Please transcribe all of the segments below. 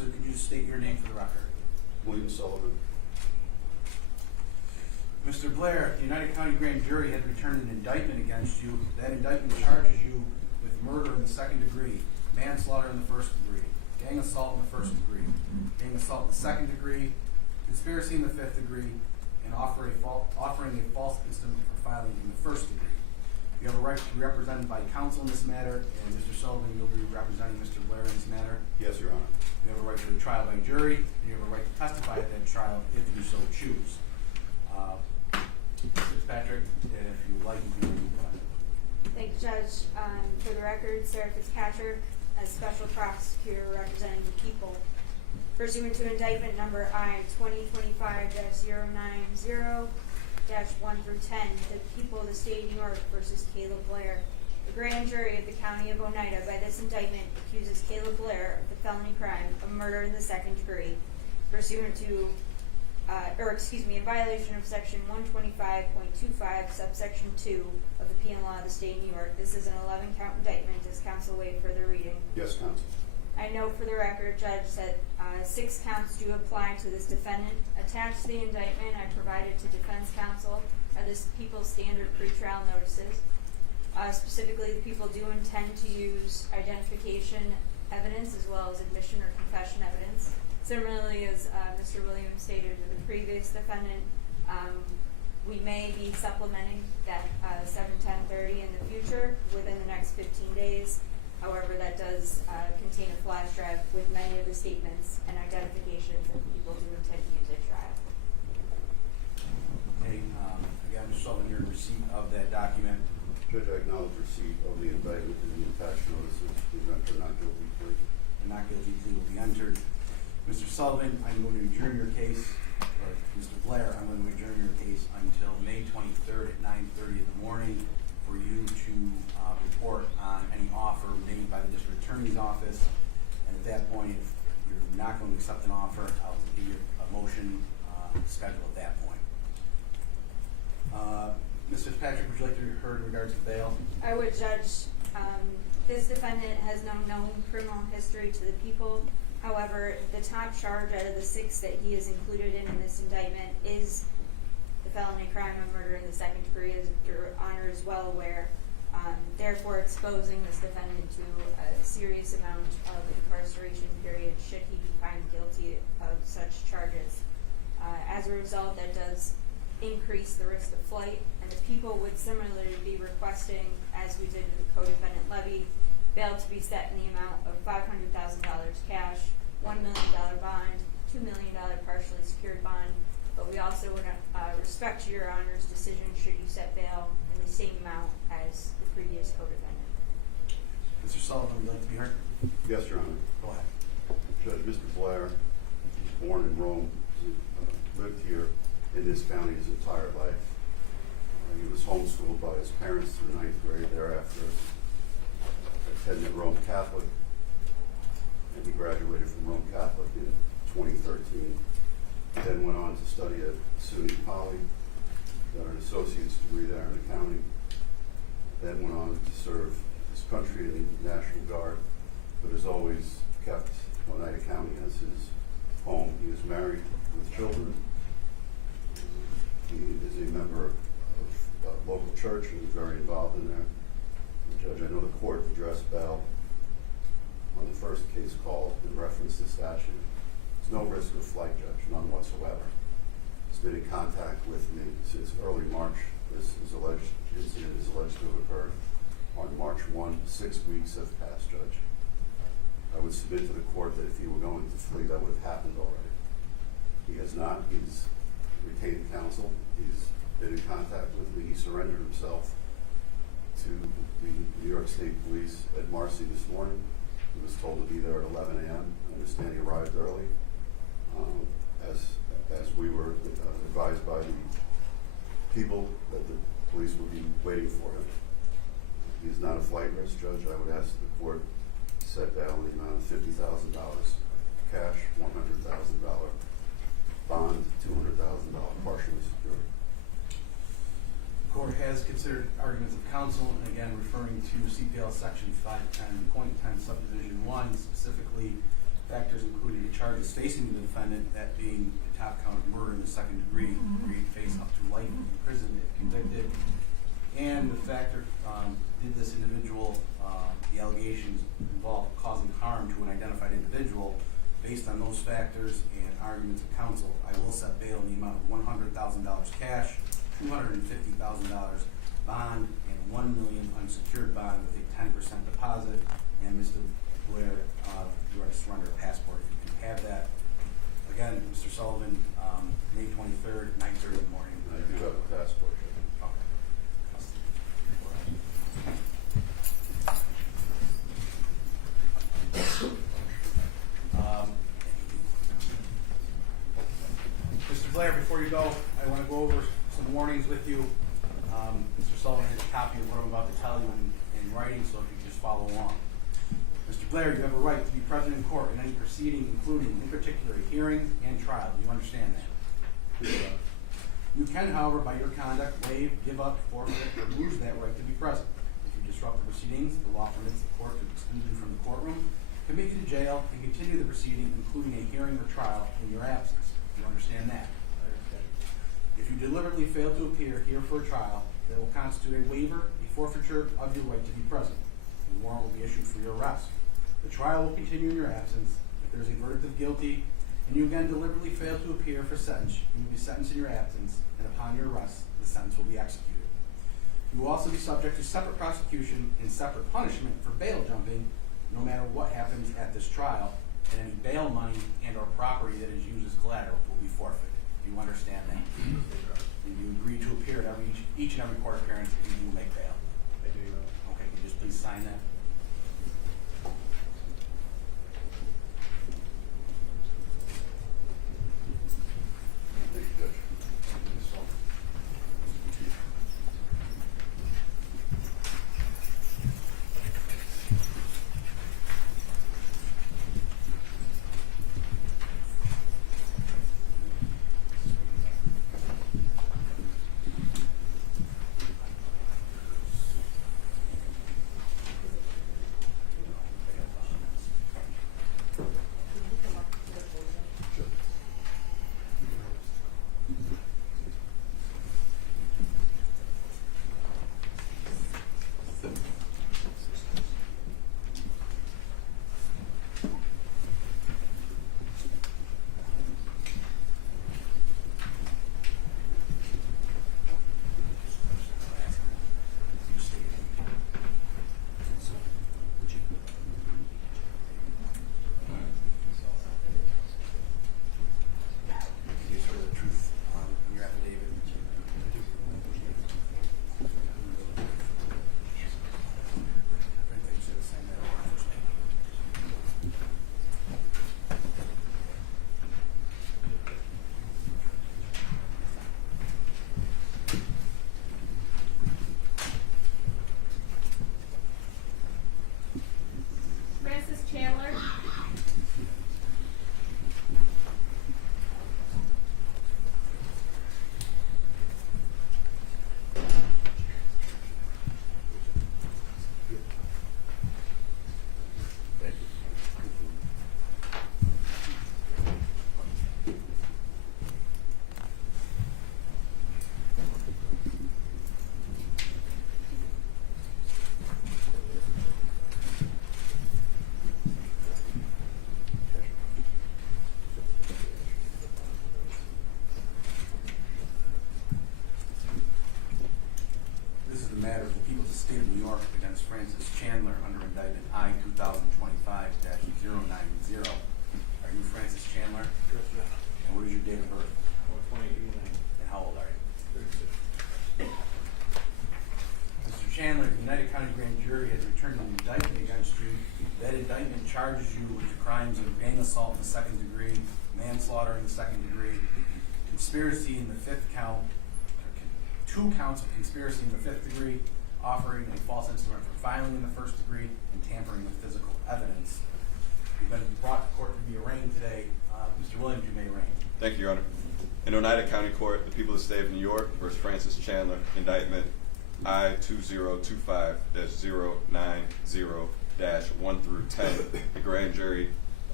Officer, could you just state your name for the record? William Sullivan. Mr. Blair, the Oneida County Grand Jury had returned an indictment against you. That indictment charges you with murder in the second degree, manslaughter in the first degree, gang assault in the first degree, gang assault in the second degree, conspiracy in the fifth degree, and offering a false instrument for filing in the first degree. You have a right to be represented by counsel in this matter, and Mr. Sullivan, you'll be representing Mr. Blair in this matter. Yes, Your Honor. You have a right to a trial by jury, and you have a right to testify at that trial if you so choose. Mr. Patrick, if you would like, you can move on. Thank you, Judge. For the record, Sarah Fitzpatrick, as Special Prosecutor representing the people. Pursuant to indictment number I-2025-090-1-10, the people of the state of New York versus Caleb Blair. The grand jury of the county of Oneida by this indictment accuses Caleb Blair of the felony crime of murder in the second degree, pursuant to in violation of section 125.25, subsection 2 of the Penal Law of the State of New York. This is an 11-count indictment. Does counsel waive further reading? Yes, counsel. I note for the record, Judge, that 6 counts do apply to this defendant. Attached to the indictment I provided to defense counsel are the people's standard pretrial notices. Specifically, the people do intend to use identification evidence as well as admission or confession evidence. Similarly, as Mr. Williams stated with the previous defendant, we may be supplementing that 7-10-30 in the future within the next 15 days. However, that does contain a flash drive with many of the statements and identifications that people do intend to use at trial. Okay, again, Mr. Sullivan, your receipt of that document. Judge, I acknowledge receipt of the indictment and the attached notices. Please enter not guilty plea. The not guilty plea will be entered. Mr. Sullivan, I'm going to adjourn your case, or Mr. Blair, I'm going to adjourn your case until May 23rd at 9:30 in the morning for you to report on any offer made by the district attorney's office. And at that point, if you're not going to accept an offer, I'll give you a motion scheduled at that point. Ms. Fitzpatrick, would you like to be heard in regards to bail? I would, Judge. This defendant has no known criminal history to the people. However, the top charge out of the 6 that he is included in this indictment is the felony crime of murder in the second degree, as Your Honor is well aware. Therefore, exposing this defendant to a serious amount of incarceration period should he be found guilty of such charges. As a result, that does increase the risk of flight, and the people would similarly be requesting, as we did with the co-defendant levy, bail to be set in the amount of $500,000 cash, $1 million bond, $2 million partially secured bond. But we also would respect Your Honor's decision should you set bail in the same amount as the previous co-defendant. Mr. Sullivan, would you like to be heard? Yes, Your Honor. Go ahead. Judge, Mr. Blair was born in Rome, lived here in this county his entire life. He was homeschooled by his parents through the 9th grade. Thereafter, attended Rome Catholic, and he graduated from Rome Catholic in 2013. Then went on to study at SUNY Poly, got an associate's degree there in accounting. Then went on to serve his country in the National Guard, but has always kept Oneida County as his home. He is married with children. He is a member of local church and is very involved in there. Judge, I know the court addressed bail on the first case call in reference to statute. There's no risk of flight, Judge, none whatsoever. He's been in contact with me since early March. This incident is alleged to have occurred on March 1. 6 weeks have passed, Judge. I would submit to the court that if he were going to flee, that would have happened already. He has not. He's retained counsel. He's been in contact with me. He surrendered himself to the New York State Police at Marcy this morning. He was told to be there at 11 a.m. I understand he arrived early. As we were advised by the people that the police would be waiting for him. He is not a flight risk, Judge. I would ask the court to set bail in the amount of $50,000 cash, $100,000 bond, $200,000 partially secured. The court has considered arguments of counsel, and again, referring to CPL Section 510.10 Subdivision 1, specifically Factors including the charges facing the defendant, that being the top count of murder in the second degree, where he'd face up to life in prison if convicted. And the factor, did this individual, the allegations involve causing harm to an identified individual. Based on those factors and arguments of counsel, I will set bail in the amount of $100,000 cash, $250,000 bond, and $1 million unsecured bond with a 10% deposit. And Mr. Blair, you are to surrender a passport if you can have that. Again, Mr. Sullivan, May 23rd, 9:30 in the morning. I do have a passport. Mr. Blair, before you go, I want to go over some warnings with you. Mr. Sullivan has a copy of what I'm about to tell you in writing, so if you can just follow along. Mr. Blair, you have a right to be present in court in any proceeding, including, in particular, a hearing and trial. Do you understand that? Yeah. You can, however, by your conduct, waive, give up, forfeit, or lose that right to be present. If you disrupt the proceedings, the law permits the court to exclude you from the courtroom, commit you to jail, and continue the proceeding, including a hearing or trial, in your absence. Do you understand that? I understand. If you deliberately fail to appear here for a trial, that will constitute a waiver, a forfeiture of your right to be present. A warrant will be issued for your arrest. The trial will continue in your absence. If there is a verdict of guilty, and you again deliberately fail to appear for sentence, you will be sentenced in your absence, and upon your arrest, the sentence will be executed. You will also be subject to separate prosecution and separate punishment for bail jumping, no matter what happens at this trial, and any bail money and or property that is used as collateral will be forfeited. Do you understand that? And you agree to appear at each and every court appearance if you make bail? I do, Your Honor. Okay, can you just please sign that? Thank you, Judge. Chandler. Thank you. This is the matter of the people of the state of New York against Francis Chandler under indictment I 2025-090. Are you Francis Chandler? Yes, sir. And what is your date of birth? 2089. And how old are you? 36. Mr. Chandler, the Oneida County Grand Jury has returned an indictment against you. That indictment charges you with the crimes of gang assault in the second degree, manslaughter in the second degree, conspiracy in the fifth count, 2 counts of conspiracy in the fifth degree, offering a false instrument for filing in the first degree, and tampering with physical evidence. You've been brought to court to be arraigned today. Mr. Williams, you may arraign. Thank you, Your Honor. In Oneida County Court, the people of the state of New York versus Francis Chandler, indictment I 2025-090-1 through 10. The grand jury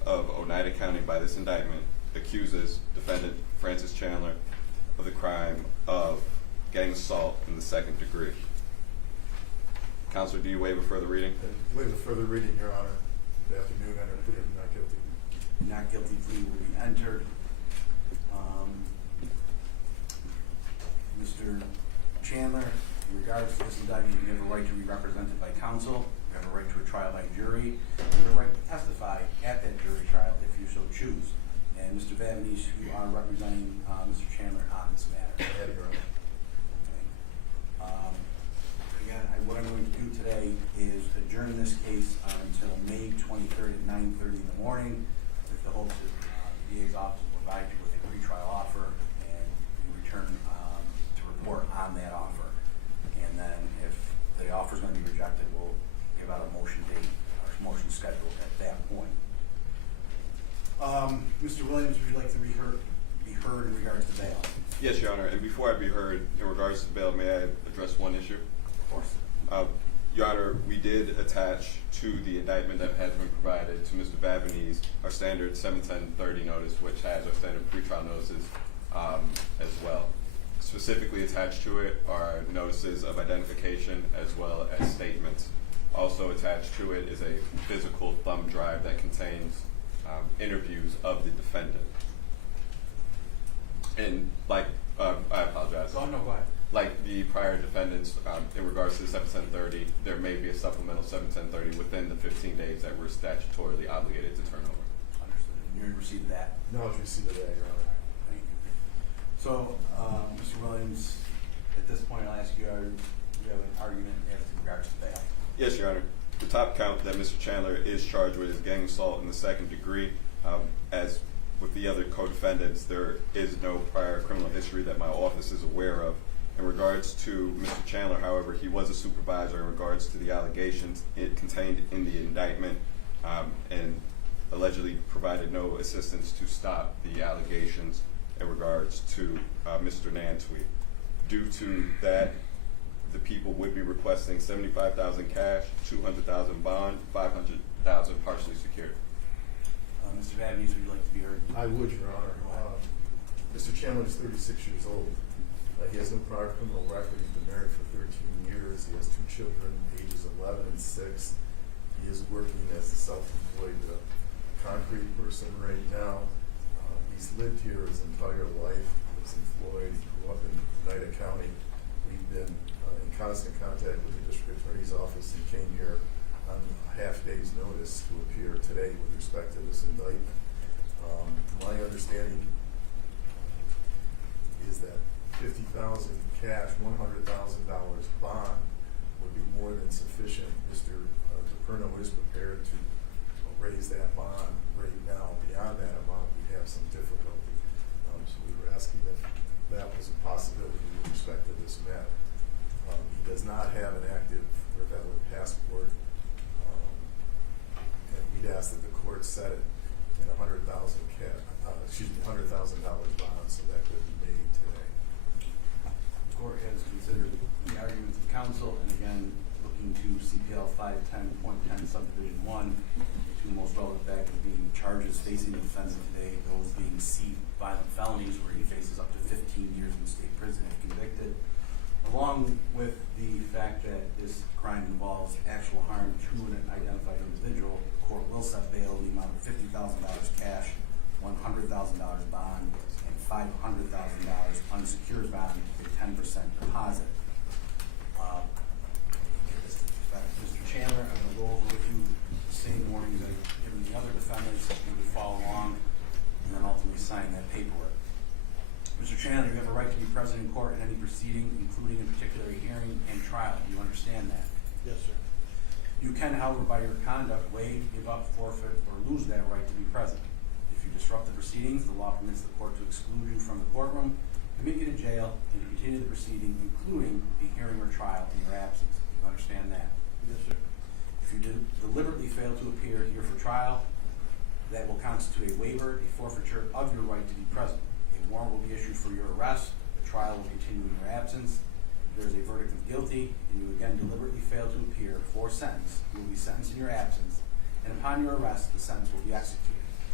of Oneida County by this indictment accuses defendant Francis Chandler of the crime of gang assault in the second degree. Counselor, do you waive a further reading? Waive a further reading, Your Honor. Good afternoon, enter plea of not guilty. Not guilty plea will be entered. Mr. Chandler, in regards to this indictment, you have a right to be represented by counsel, you have a right to a trial by jury, you have a right to testify at that jury trial if you so choose. And Mr. Vavanish, you are representing Mr. Chandler on this matter. Ahead, Your Honor. Again, what I'm going to do today is adjourn this case until May 23rd at 9:30 in the morning, with the hopes that the DA's office will provide you with a pretrial offer and you return to report on that offer. And then if the offer is going to be rejected, we'll give out a motion date or motion schedule at that point. Mr. Williams, would you like to be heard in regards to bail? Yes, Your Honor. And before I be heard, in regards to bail, may I address one issue? Of course. Your Honor, we did attach to the indictment that has been provided to Mr. Babanese our standard 71030 notice, which has our standard pretrial notices as well. Specifically attached to it are notices of identification as well as statements. Also attached to it is a physical thumb drive that contains interviews of the defendant. And like, I apologize. Oh, no, go ahead. Like the prior defendants, in regards to the 71030, there may be a supplemental 71030 within the 15 days that we're statutorily obligated to turn over. Understood. And you received that? No, I've received that, Your Honor. Thank you. So, Mr. Williams, at this point, I'll ask you, do you have an argument as to regards to bail? Yes, Your Honor. The top count that Mr. Chandler is charged with is gang assault in the second degree. As with the other co-defendants, there is no prior criminal history that my office is aware of. In regards to Mr. Chandler, however, he was a supervisor in regards to the allegations contained in the indictment and allegedly provided no assistance to stop the allegations in regards to Mr. Nantwi. Due to that, the people would be requesting $75,000 cash, $200,000 bond, $500,000 partially secured. Mr. Vavanish, would you like to be heard? I would, Your Honor. Mr. Chandler is 36 years old. He has no prior criminal record. He's been married for 13 years. He has 2 children, ages 11 and 6. He is working as a self-employed concrete person right now. He's lived here his entire life. He lives in Floyd. He grew up in Oneida County. We've been in constant contact with the district attorney's office. He came here on a half-day's notice to appear today with respect to this indictment. My understanding is that $50,000 cash, $100,000 bond would be more than sufficient. Mr. DePerno is prepared to raise that bond right now. Beyond that amount, we have some difficulty. So we were asking if that was a possibility with respect to this matter. He does not have an active or valid passport, and we'd ask that the court set it in $100,000 bond, so that could be made today. The court has considered the arguments of counsel, and again, looking to CPL 510.10 subdivision 1, two most relevant factors being charges facing the defendant today, those being C, violent felonies, where he faces up to 15 years in state prison if convicted, along with the fact that this crime involves actual harm to an identified individual. The court will set bail in the amount of $50,000 cash, $100,000 bond, and $500,000 unsecured bond with a 10% deposit. Mr. Chandler, I'm going to go over with you the same warnings I've given the other defendants. You would follow along and then ultimately sign that paperwork. Mr. Chandler, you have a right to be present in court in any proceeding, including in particular a hearing and trial. Do you understand that? Yes, sir. You can, however, by your conduct, waive, give up, forfeit, or lose that right to be present. If you disrupt the proceedings, the law permits the court to exclude you from the courtroom, commit you to jail, and to continue the proceeding, including a hearing or trial in your absence. Do you understand that? Yes, sir. If you deliberately fail to appear here for trial, that will constitute a waiver, a forfeiture of your right to be present. A warrant will be issued for your arrest. The trial will continue in your absence. If there is a verdict of guilty, and you again deliberately fail to appear for sentence, you will be sentenced in your absence, and upon your arrest, the sentence will be executed.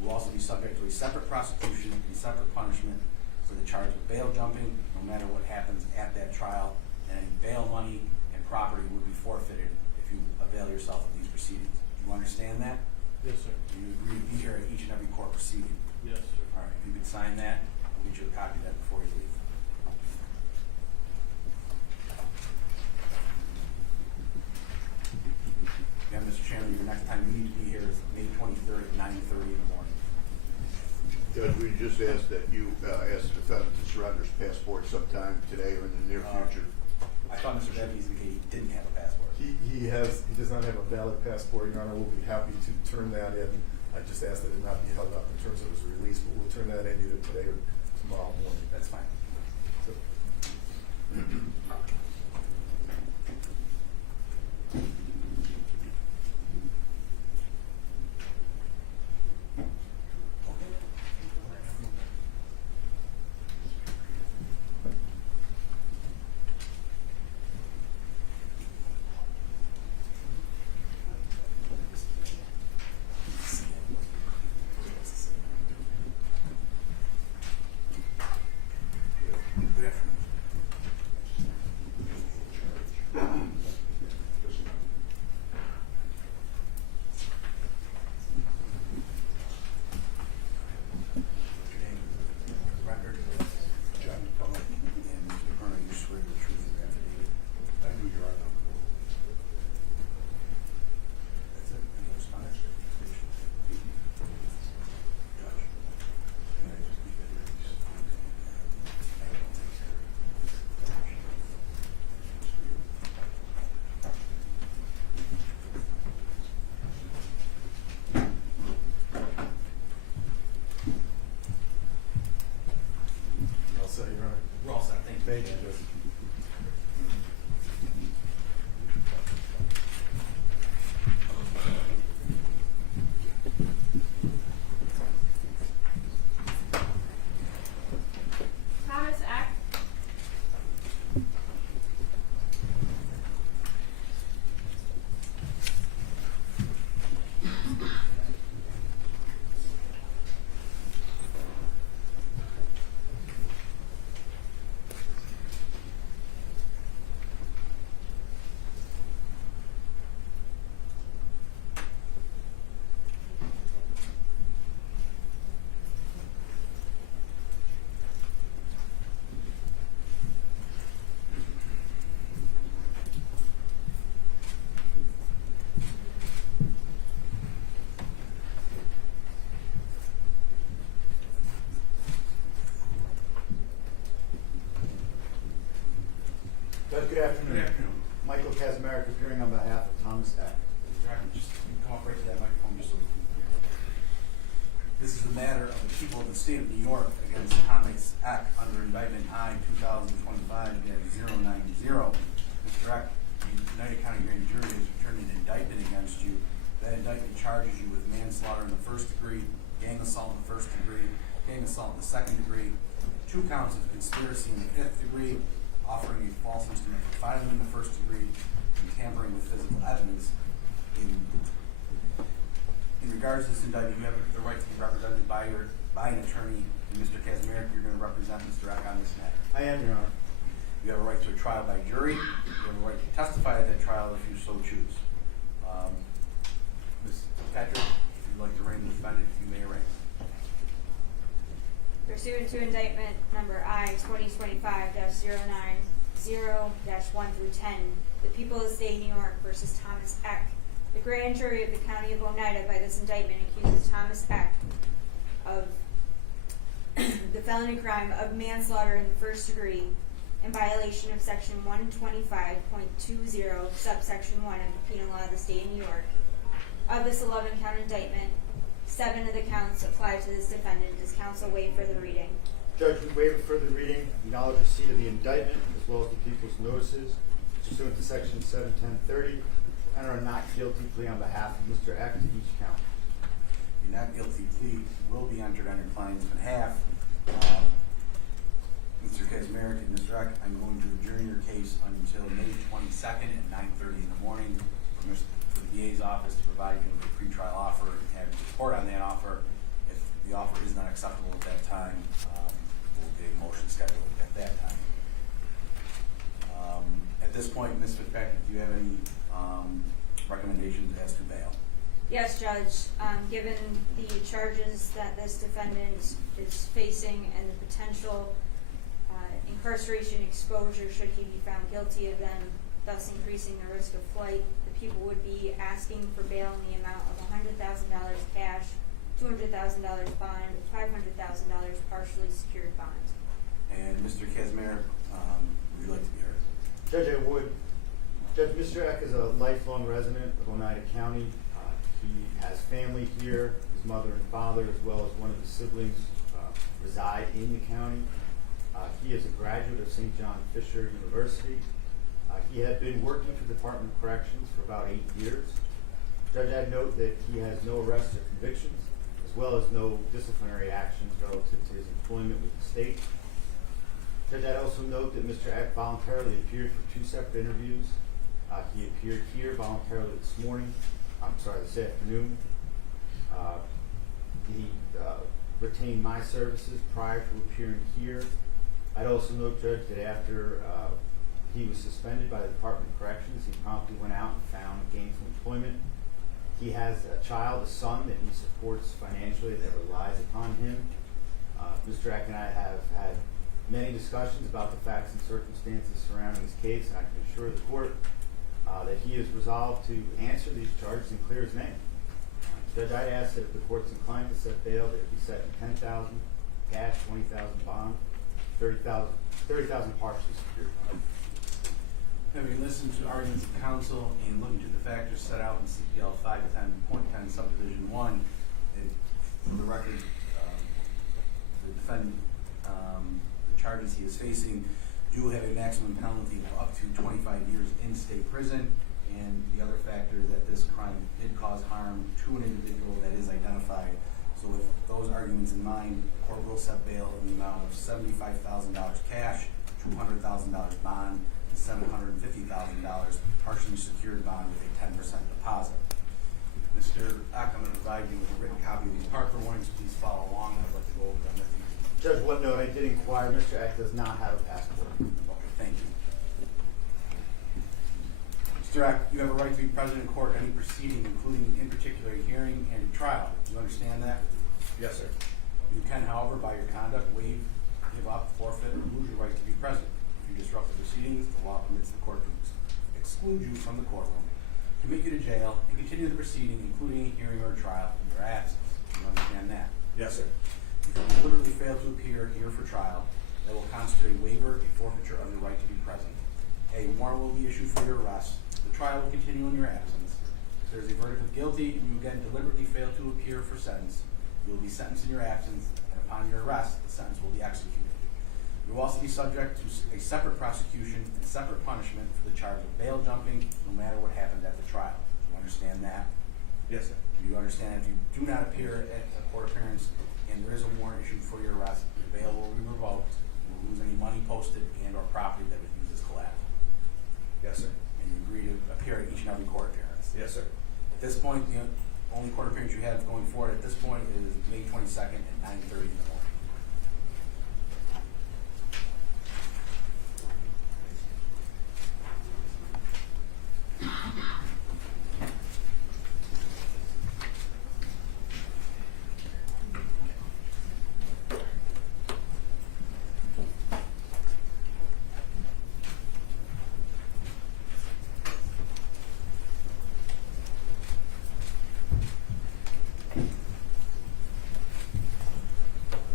You will also be subject to a separate prosecution and separate punishment for the charge of bail jumping, no matter what happens at that trial, and any bail money and property would be forfeited if you avail yourself of these proceedings. Do you understand that? Yes, sir. Do you agree to be here at each and every court proceeding? Yes, sir. All right, if you could sign that, I'll get you a copy of that before you leave. Yeah, Mr. Chairman, your next time you need to be here is May 23rd at 9:30 in the morning. Judge, we just asked that you ask the defendant to surrender his passport sometime today or in the near future. I thought Mr. Deputy indicated he didn't have a passport. He does not have a valid passport, Your Honor. We'll be happy to turn that in. I just asked that it not be held up in terms of his release, but we'll turn that in either today or tomorrow morning. That's fine. So, Good afternoon. Your name, record, John Vitali, and Mr. Ferrone, you swear the truth in your affidavit? I do, Your Honor. That's it. Any response? Judge, can I just leave it here? I don't think so. I'll say, Your Honor. We're all set. Thank you. Thank you, Judge. Thomas Eck. Judge, good afternoon. Good afternoon. Michael Kazmarek appearing on behalf of Thomas Eck. Just come up right to that microphone just so we can hear. This is a matter of the people of the state of New York against Thomas Eck under Indictment I 2025-090. Mr. Eck, the Oneida County Grand Jury has returned an indictment against you. That indictment charges you with manslaughter in the first degree, gang assault in the first degree, gang assault in the second degree, 2 counts of conspiracy in the 5th degree, offering a false instrument for filing in the first degree, and tampering with physical evidence. In regards to this indictment, you have the right to be represented by an attorney. And Mr. Kazmarek, you're going to represent Mr. Eck on this matter. I am, Your Honor. You have a right to a trial by jury. You have a right to testify at that trial if you so choose. Ms. Patrick, if you'd like to arraign the defendant, you may arraign. Pursuant to indictment number I 2025-090-1-10, the people of the state of New York versus Thomas Eck. The grand jury of the county of Oneida by this indictment accuses Thomas Eck of the felony crime of manslaughter in the first degree in violation of section 125.20 subsection 1 of the penal law of the state of New York. Of this 11-count indictment, 7 of the counts apply to this defendant. Does counsel waive further reading? Judge, we waive further reading, acknowledge receipt of the indictment as well as the people's notices pursuant to section 71030, enter a not guilty plea on behalf of Mr. Eck to each count. Your not guilty plea will be entered on your client's behalf. Mr. Kazmarek and Mr. Eck, I'm going to adjourn your case until May 22nd at 9:30 in the morning for the DA's office to provide you with a pretrial offer and have you report on that offer. If the offer is not acceptable at that time, we'll get a motion scheduled at that time. At this point, Ms. Fitzpatrick, do you have any recommendations as to bail? Yes, Judge. Given the charges that this defendant is facing and the potential incarceration exposure should he be found guilty of them, thus increasing the risk of flight, the people would be asking for bail in the amount of $100,000 cash, $200,000 bond, $500,000 partially secured bond. And Mr. Casimir, would you like to be heard? Judge, I would. Judge, Mr. Eck is a lifelong resident of Oneida County. He has family here. His mother and father, as well as one of his siblings, reside in the county. He is a graduate of St. John Fisher University. He had been working for the Department of Corrections for about 8 years. Judge, I'd note that he has no arrests or convictions, as well as no disciplinary actions relative to his employment with the state. Judge, I'd also note that Mr. Eck voluntarily appeared for 2 separate interviews. He appeared here voluntarily this afternoon. He retained my services prior to appearing here. I'd also note, Judge, that after he was suspended by the Department of Corrections, he promptly went out and found gainful employment. He has a child, a son, that he supports financially that relies upon him. Mr. Eck and I have had many discussions about the facts and circumstances surrounding his case, and I can assure the court that he is resolved to answer these charges and clear his name. Judge, I'd ask that if the court's inclined to set bail, that it be set in $10,000 cash, $20,000 bond, $30,000 partially secured bond. Having listened to arguments of counsel and looking to the factors set out in CPL 510.10 subdivision 1, for the record, the defendant, the charges he is facing do have a maximum penalty of up to 25 years in state prison, and the other factor is that this crime did cause harm to an individual that is identified. So with those arguments in mind, the court will set bail in the amount of $75,000 cash, $200,000 bond, and $750,000 partially secured bond with a 10% deposit. Mr. Eck, I'm going to provide you with a written copy of these Parker warnings. Please follow along. I'd like to go over them with you. Judge, one note, I did inquire, Mr. Eck does not have a passport. Okay, thank you. Mr. Eck, you have a right to be present in court at any proceeding, including in particular a hearing and a trial. Do you understand that? Yes, sir. You can, however, by your conduct, waive, give up, forfeit, or lose your right to be present. If you disrupt the proceedings, the law permits the court to exclude you from the courtroom, commit you to jail, and continue the proceeding, including a hearing or a trial, in your absence. Do you understand that? Yes, sir. If you deliberately fail to appear here for trial, that will constitute a waiver, a forfeiture of your right to be present. A warrant will be issued for your arrest. The trial will continue in your absence. If there is a verdict of guilty and you again deliberately fail to appear for sentence, you will be sentenced in your absence, and upon your arrest, the sentence will be executed. You will also be subject to a separate prosecution and separate punishment for the charge of bail jumping, no matter what happened at the trial. Do you understand that? Yes, sir. Do you understand if you do not appear at a court appearance and there is a warrant issued for your arrest, your bail will be revoked, you will lose any money posted and or property that was used as collateral. Yes, sir. And you agree to appear at each and every court appearance. Yes, sir. At this point, the only court appearance you have going forward at this point is May 22nd at 9:30 in the morning.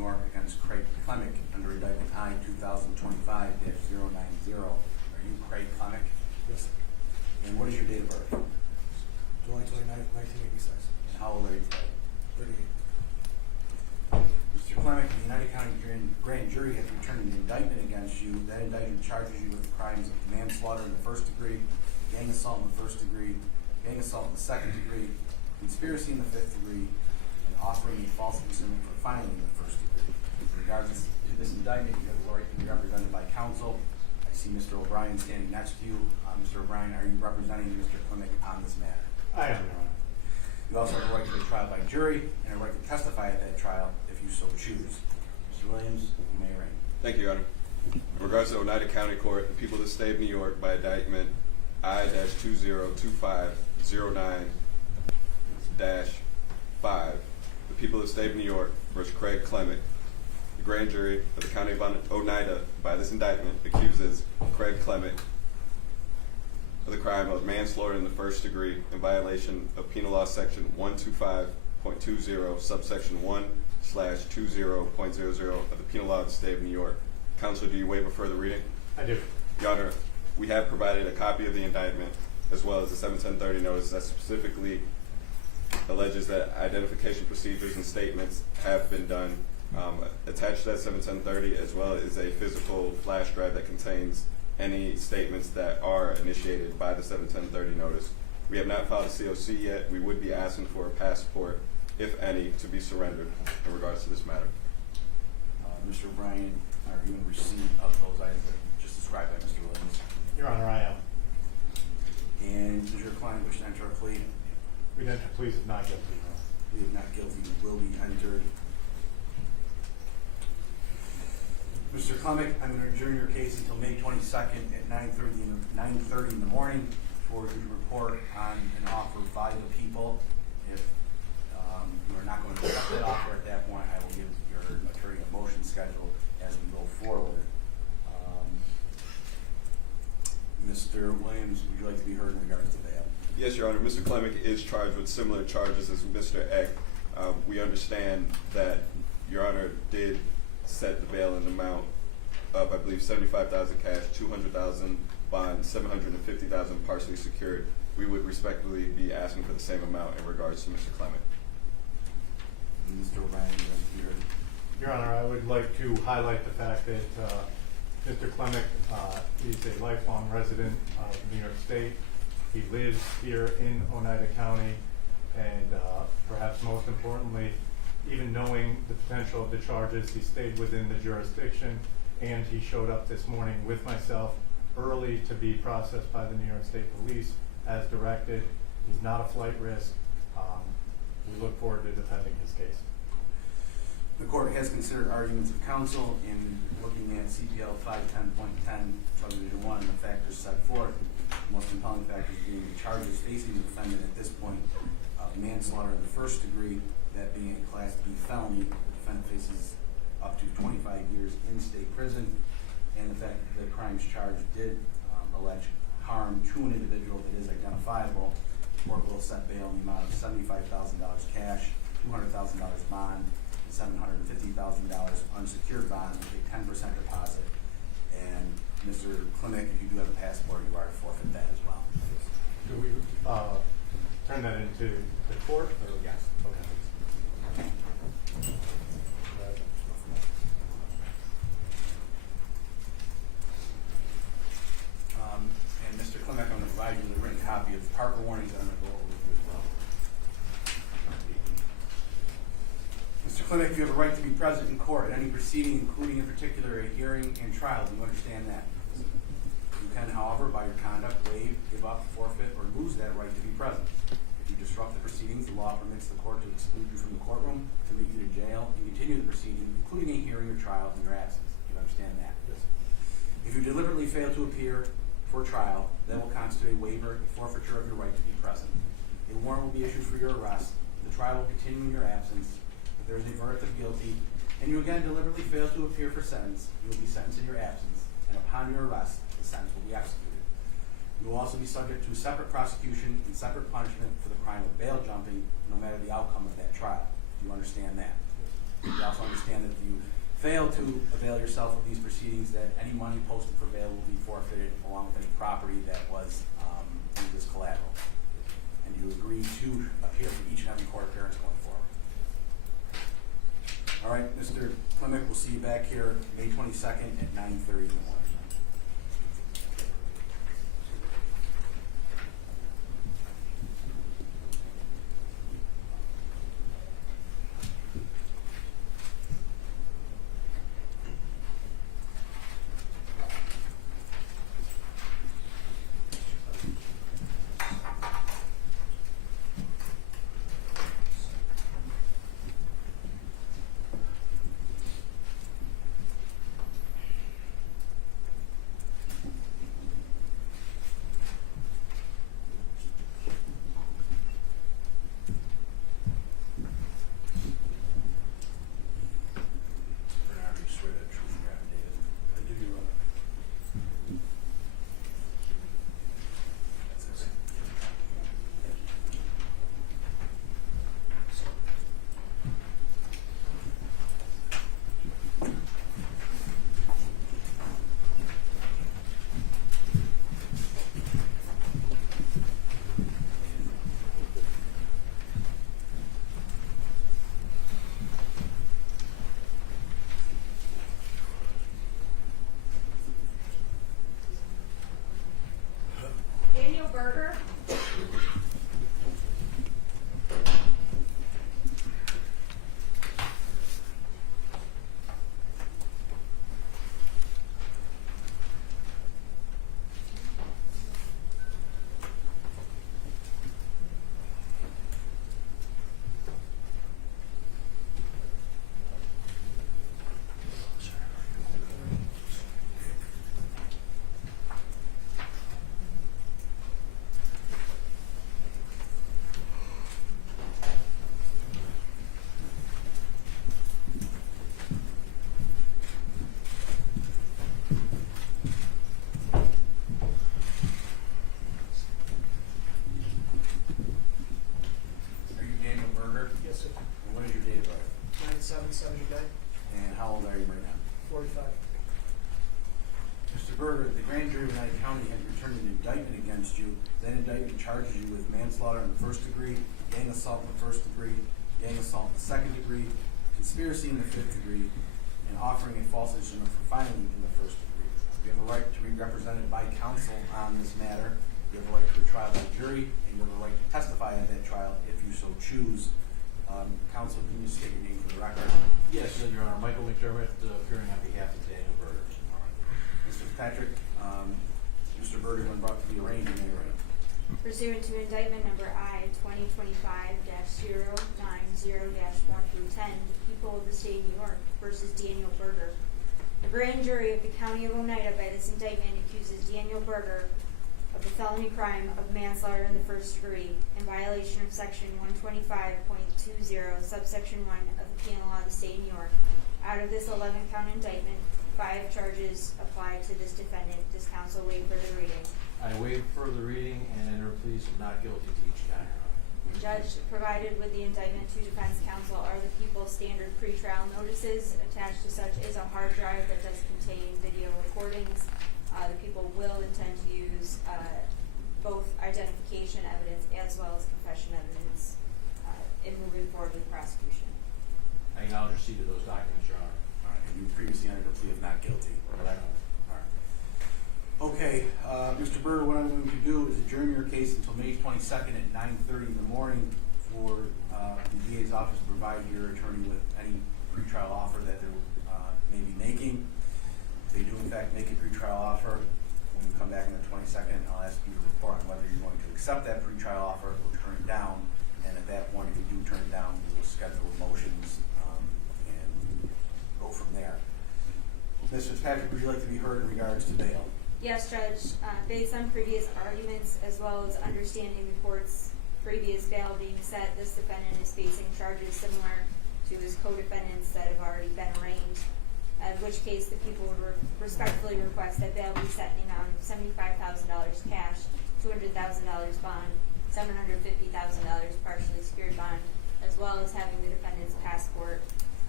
New York against Craig Clement under indictment I 2025-090. Are you Craig Clement? Yes, sir. And what is your date of birth? July 29th, 1986. And how old are you today? 38. Mr. Clement, the Oneida County Grand Jury has returned an indictment against you. That indictment charges you with the crimes of manslaughter in the first degree, gang assault in the first degree, gang assault in the second degree, conspiracy in the fifth degree, and offering a false imprisonment for filing in the first degree. With regards to this indictment, you have the right to be represented by counsel. I see Mr. O'Brien standing next to you. Mr. O'Brien, are you representing Mr. Clement on this matter? I am, Your Honor. You also have a right to a trial by jury and a right to testify at that trial if you so choose. Mr. Williams, you may reign. Thank you, Your Honor. In regards to Oneida County Court, the people of the state of New York, by indictment I-2025-09-5, the people of the state of New York versus Craig Clement. The grand jury of the county of Oneida, by this indictment, accuses Craig Clement of the crime of manslaughter in the first degree in violation of Penal Law Section 125.20, subsection 1/20.00 of the Penal Law of the State of New York. Counselor, do you waive a further reading? I do. Your Honor, we have provided a copy of the indictment as well as the 71030 notice that specifically alleges that identification procedures and statements have been done. Attached to that 71030 as well is a physical flash drive that contains any statements that are initiated by the 71030 notice. We have not filed a COC yet. We would be asking for a passport, if any, to be surrendered in regards to this matter. Mr. O'Brien, are you in receipt of those items that you just described by Mr. Williams? Your Honor, I am. And does your client wish to enter a plea? Redemption pleas is not guilty, Your Honor. Plea of not guilty will be entered. Mr. Clement, I'm going to adjourn your case until May 22nd at 9:30 in the morning for you to report on an offer by the people. If you are not going to accept that offer at that point, I will give your attorney a motion schedule as we go forward. Mr. Williams, would you like to be heard in regards to that? Yes, Your Honor. Mr. Clement is charged with similar charges as Mr. Eck. We understand that Your Honor did set the bail in the amount of, I believe, $75,000 cash, $200,000 bond, $750,000 partially secured. We would respectfully be asking for the same amount in regards to Mr. Clement. Mr. O'Brien, would you like to be heard? Your Honor, I would like to highlight the fact that Mr. Clement is a lifelong resident of New York State. He lives here in Oneida County, and perhaps most importantly, even knowing the potential of the charges, he stayed within the jurisdiction, and he showed up this morning with myself early to be processed by the New York State Police as directed. He's not a flight risk. We look forward to defending his case. The court has considered arguments of counsel in looking at CPL 510.10, subdivision 1, and the factors set forth. The most compelling factors being the charges facing the defendant at this point, manslaughter in the first degree, that being a Class B felony. The defendant faces up to 25 years in state prison, and the fact that the crimes charged did allege harm to an individual that is identifiable. The court will set bail in the amount of $75,000 cash, $200,000 bond, $750,000 unsecured bond with a 10% deposit. And Mr. Clement, if you do have a passport, you are to forfeit that as well. Do we turn that into the court? Or? Yes. Okay. And Mr. Clement, I'm going to provide you with a written copy of the Parker warnings that I'm going to go over with you as well. Mr. Clement, you have a right to be present in court at any proceeding, including in particular a hearing and trial. Do you understand that? You can, however, by your conduct, waive, give up, forfeit, or lose that right to be present. If you disrupt the proceedings, the law permits the court to exclude you from the courtroom, commit you to jail, and continue the proceeding, including a hearing or trial in your absence. Do you understand that? Yes. If you deliberately fail to appear for trial, that will constitute a waiver, a forfeiture of your right to be present. A warrant will be issued for your arrest. The trial will continue in your absence. If there is a verdict of guilty, and you again deliberately fail to appear for sentence, you will be sentenced in your absence, and upon your arrest, the sentence will be executed. You will also be subject to a separate prosecution and separate punishment for the crime of bail jumping, no matter the outcome of that trial. Do you understand that? You also understand that if you fail to avail yourself of these proceedings, that any money posted for bail will be forfeited along with any property that was used as collateral. And you agree to appear for each and every court appearance going forward. All right, Mr. Clement, we'll see you back here May 22nd at 9:30 in the morning. Daniel Berger. Are you Daniel Berger? Yes, sir. And what is your date of birth? 9/7/79, And how old are you right now? 45. Mr. Berger, the grand jury of Oneida County has returned an indictment against you. That indictment charges you with manslaughter in the first degree, gang assault in the first degree, gang assault in the second degree, conspiracy in the fifth degree, and offering a false instrument for filing in the first degree. You have a right to be represented by counsel on this matter. You have a right to a trial by jury, and you have a right to testify at that trial if you so choose. Counsel, can you state your name for the record? Yes, Your Honor. Michael McDermott, appearing on behalf of Daniel Berger. Mr. Patrick, Mr. Berger, when brought to be arraigned, you may read. Pursuant to indictment number I 2025-090-1-10, the people of the state of New York versus Daniel Berger. The grand jury of the county of Oneida by this indictment accuses Daniel Berger of the felony crime of manslaughter in the first degree in violation of section 125.20 subsection 1 of the penal law of the state of New York. Out of this 11-count indictment, 5 charges apply to this defendant. Does counsel waive further reading? I waive further reading and enter a plea of not guilty to each count, Your Honor. The judge provided with the indictment to defense counsel are the people's standard pretrial notices. Attached to such is a hard drive that does contain video recordings. The people will intend to use both identification evidence as well as confession evidence in moving forward with prosecution. I acknowledge receipt of those documents, Your Honor. All right, and you previously entered a plea of not guilty, correct? All right. Okay, Mr. Berger, what I'm going to do is adjourn your case until May 22nd at 9:30 in the morning for the DA's office to provide your attorney with any pretrial offer that they may be making. If they do in fact make a pretrial offer, when we come back on the 22nd, I'll ask you to report on whether you're going to accept that pretrial offer or turn it down. And at that point, if you do turn it down, we will schedule motions and go from there. Ms. Fitzpatrick, would you like to be heard in regards to bail? Yes, Judge. Based on previous arguments as well as understanding the court's previous bail being set, this defendant is facing charges similar to his co-defendants that have already been arraigned. In which case, the people would respectfully request that bail be set in the amount of $75,000 cash, $200,000 bond, $750,000 partially secured bond, as well as having the defendant's passport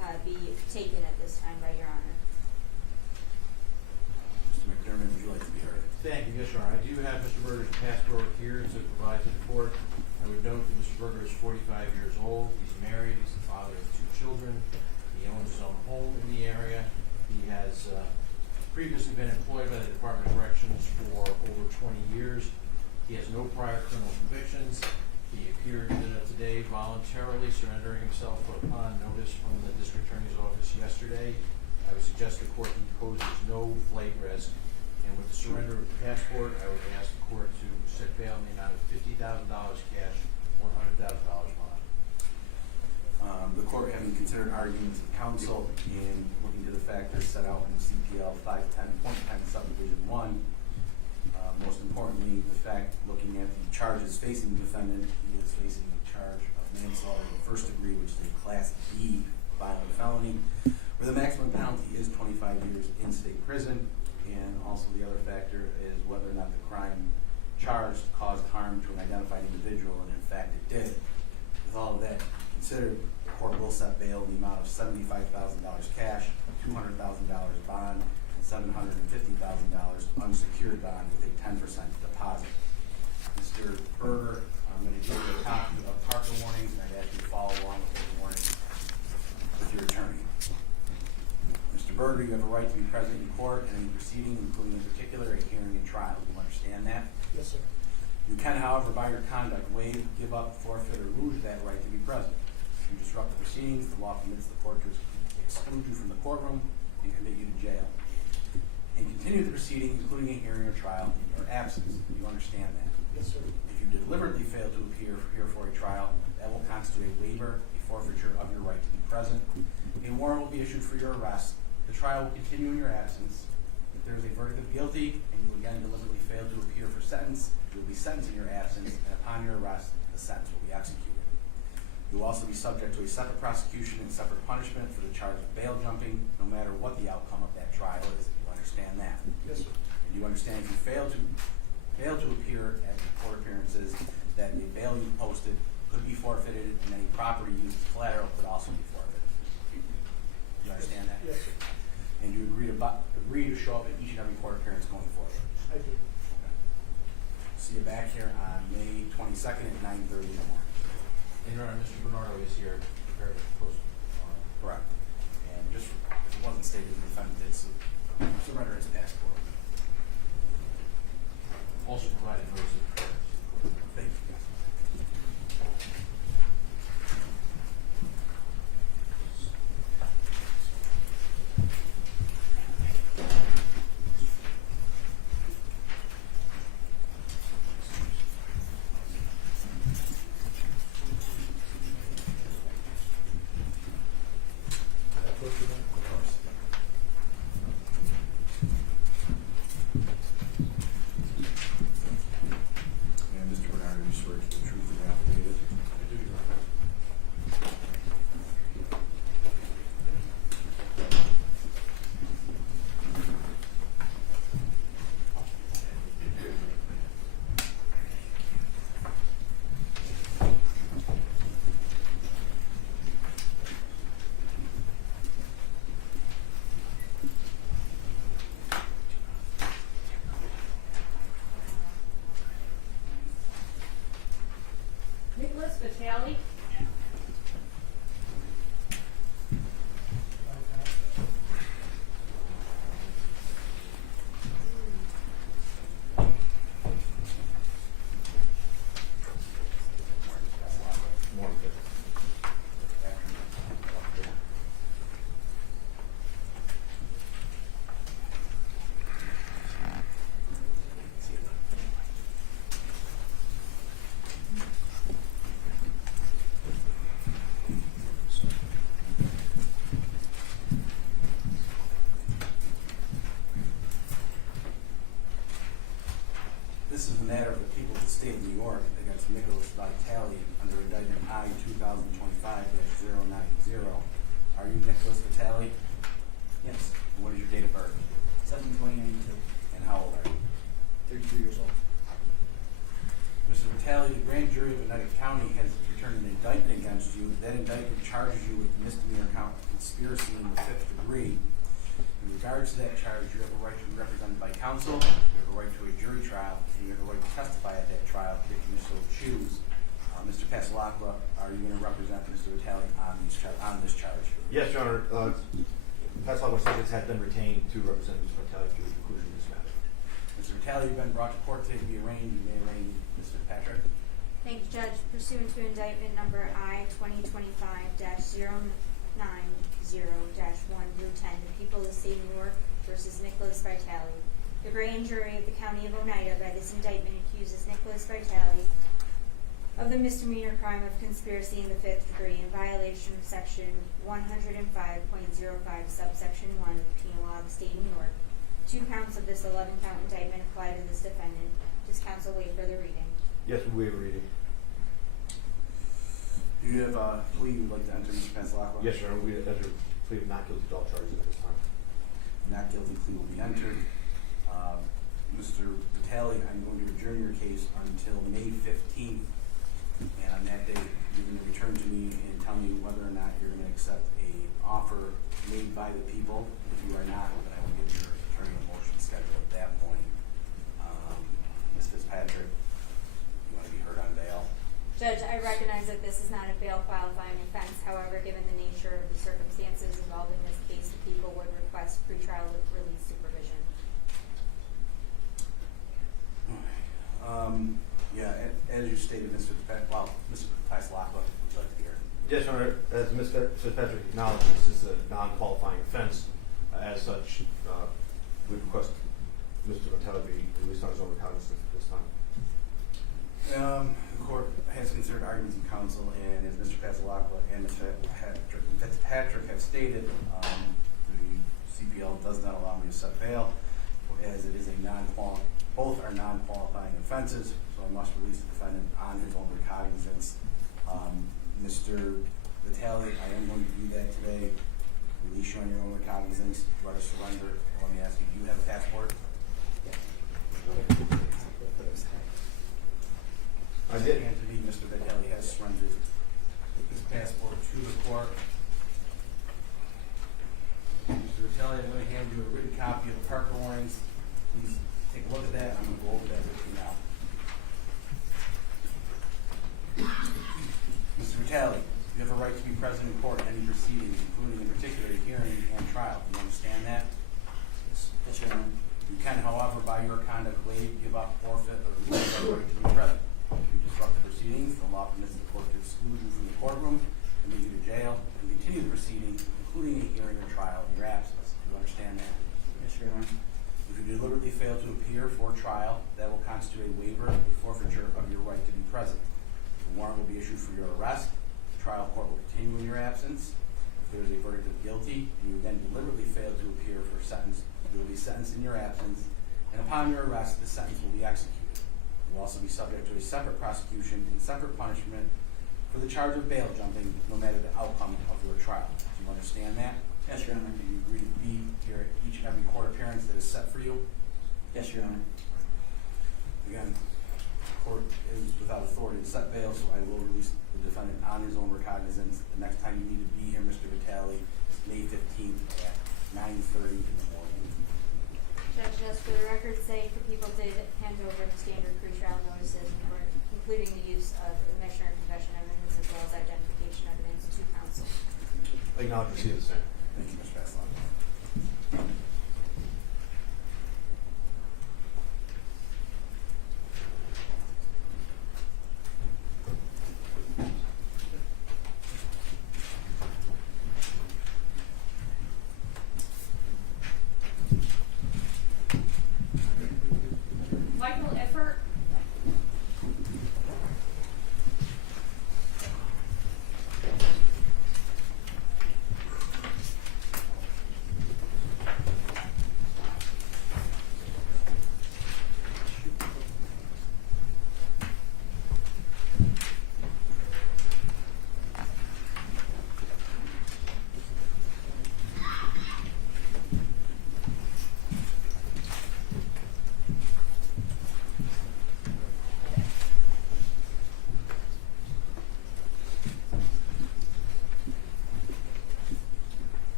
be taken at this time by Your Honor. Mr. McDermott, would you like to be heard? Thank you, yes, Your Honor. I do have Mr. Berger's passport here to provide to the court. I would note that Mr. Berger is 45 years old. He's married. He's the father of 2 children. He owns his own home in the area. He has previously been employed by the Department of Corrections for over 20 years. He has no prior criminal convictions. He appeared today voluntarily surrendering himself upon notice from the District Attorney's Office yesterday. I would suggest the court he poses no flight risk. And with the surrender of the passport, I would ask the court to set bail in the amount of $50,000 cash, $100,000 bond. The court, having considered arguments of counsel and looking to the factors set out in CPL 510.10 subdivision 1, most importantly, the fact looking at the charges facing the defendant, he is facing a charge of manslaughter in the first degree, which is a Class B violent felony, where the maximum penalty is 25 years in state prison. And also the other factor is whether or not the crime charged caused harm to an identified individual, and in fact it did. With all of that considered, the court will set bail in the amount of $75,000 cash, $200,000 bond, and $750,000 unsecured bond with a 10% deposit. Mr. Berger, I'm going to give you a copy of Parker warnings, and I'd ask you to follow along with those warnings with your attorney. Mr. Berger, you have a right to be present in court and any proceeding, including in particular a hearing and trial. Do you understand that? Yes, sir. You can, however, by your conduct, waive, give up, forfeit, or lose that right to be present. If you disrupt the proceedings, the law permits the court to exclude you from the courtroom and commit you to jail. And continue the proceeding, including a hearing or trial, in your absence. Do you understand that? Yes, sir. If you deliberately fail to appear here for a trial, that will constitute a waiver, a forfeiture of your right to be present. A warrant will be issued for your arrest. The trial will continue in your absence. If there is a verdict of guilty and you again deliberately fail to appear for sentence, you will be sentenced in your absence, and upon your arrest, the sentence will be executed. You will also be subject to a separate prosecution and separate punishment for the charge of bail jumping, no matter what the outcome of that trial is. Do you understand that? Yes, sir. And do you understand if you fail to appear at the court appearances, that the bail you posted could be forfeited, and any property used as collateral could also be forfeited? Do you understand that? Yes, sir. And you agree to show up at each and every court appearance going forward? I do. Okay. See you back here on May 22nd at 9:30 in the morning. And Your Honor, Mr. Bernardo is here prepared to post. Correct. And just, if it wasn't stated, the defendant did surrender his passport. Also provided notice of the court. Thank you, guys. And Mr. Bernardo, you swear to the truth of the affidavit? I do, Your Honor. Nicholas Vitali. This is the matter of the people of the state of New York against Nicholas Vitali under Indictment I 2025-090. Are you Nicholas Vitali? Yes, And what is your date of birth? 7/20/92, And how old are you? 32 years old. Mr. Vitali, the grand jury of Oneida County has returned an indictment against you. That indictment charges you with misdemeanor count of conspiracy in the 5th degree. In regards to that charge, you have a right to be represented by counsel, you have a right to a jury trial, and you have a right to testify at that trial if you so choose. Mr. Pasalacqua, are you going to represent Mr. Vitali on this charge? Yes, Your Honor. Pasalacqua subjects have been retained to represent Mr. Vitali through the conclusion of this matter. Mr. Vitali, you've been brought to court today to be arraigned. You may arraign Mr. Patrick. Thank you, Judge. Pursuant to indictment number I-2025-0901 through 10, the people of the state of New York versus Nicholas Vitali. The grand jury of the county of Oneida by this indictment accuses Nicholas Vitali of the misdemeanor crime of conspiracy in the 5th degree in violation of section 105.05 subsection 1 of the penal law of the state of New York. 2 counts of this 11-count indictment apply to this defendant. Does counsel waive further reading? Yes, we waive reading. Do you have a plea you would like to enter, Mr. Pasalacqua? Yes, Your Honor. We enter plea of not guilty to all charges at this time. Not guilty plea will be entered. Mr. Vitali, I'm going to adjourn your case until May 15th. And on that day, you're going to return to me and tell me whether or not you're going to accept a offer made by the people. If you are not, then I will give your attorney a motion schedule at that point. Ms. Fitzpatrick, you want to be heard on bail? Judge, I recognize that this is not a bail qualifying offense. However, given the nature of the circumstances involved in this case, the people would request pretrial release supervision. Yeah, as you stated, Mr. Pasalacqua, would you like to hear? Yes, Your Honor. As Mr. Fitzpatrick acknowledged, this is a non-qualifying offense. As such, we request Mr. Vitali be released on his own recognizance at this time. The court has considered arguments in counsel, and as Mr. Pasalacqua and Mr. Fitzpatrick have stated, the CPL does not allow me to set bail, as it is a both are non-qualifying offenses, so I must release the defendant on his own recognizance. Mr. Vitali, I am going to do that today. Release you on your own recognizance, write a surrender. Let me ask you, do you have a passport? I did. Anthony, Mr. Vitali has surrendered his passport to the court. Mr. Vitali, I'm going to hand you a written copy of the parker warnings. Please take a look at that. I'm going to go over that with you now. Mr. Vitali, you have a right to be present in court in any proceedings, including in particular a hearing and trial. Do you understand that? Yes, Your Honor. You can, however, by your conduct waive, give up, forfeit, or lose your right to be present. If you disrupt the proceedings, the law permits the court to exclude you from the courtroom, commit you to jail, and continue the proceedings, including a hearing or trial in your absence. Do you understand that? Yes, Your Honor. If you deliberately fail to appear for trial, that will constitute a waiver, a forfeiture of your right to be present. A warrant will be issued for your arrest. The trial court will continue in your absence. If there is a verdict of guilty, and you then deliberately fail to appear for a sentence, you will be sentenced in your absence, and upon your arrest, the sentence will be executed. You will also be subject to a separate prosecution and separate punishment for the charge of bail jumping, no matter the outcome of your trial. Do you understand that? Yes, Your Honor. Do you agree to be here at each and every court appearance that is set for you? Yes, Your Honor. Again, the court is without authority to set bail, so I will release the defendant on his own recognizance. The next time you need to be here, Mr. Vitali, is May 15th at 9:30 in the morning. Judge, just for the record's sake, the people did hand over the standard pretrial notices, including the use of admission or confession evidence as well as identification evidence to counsel. I acknowledge receipt of the same. Thank you, Mr. Pasalacqua. Michael Eert.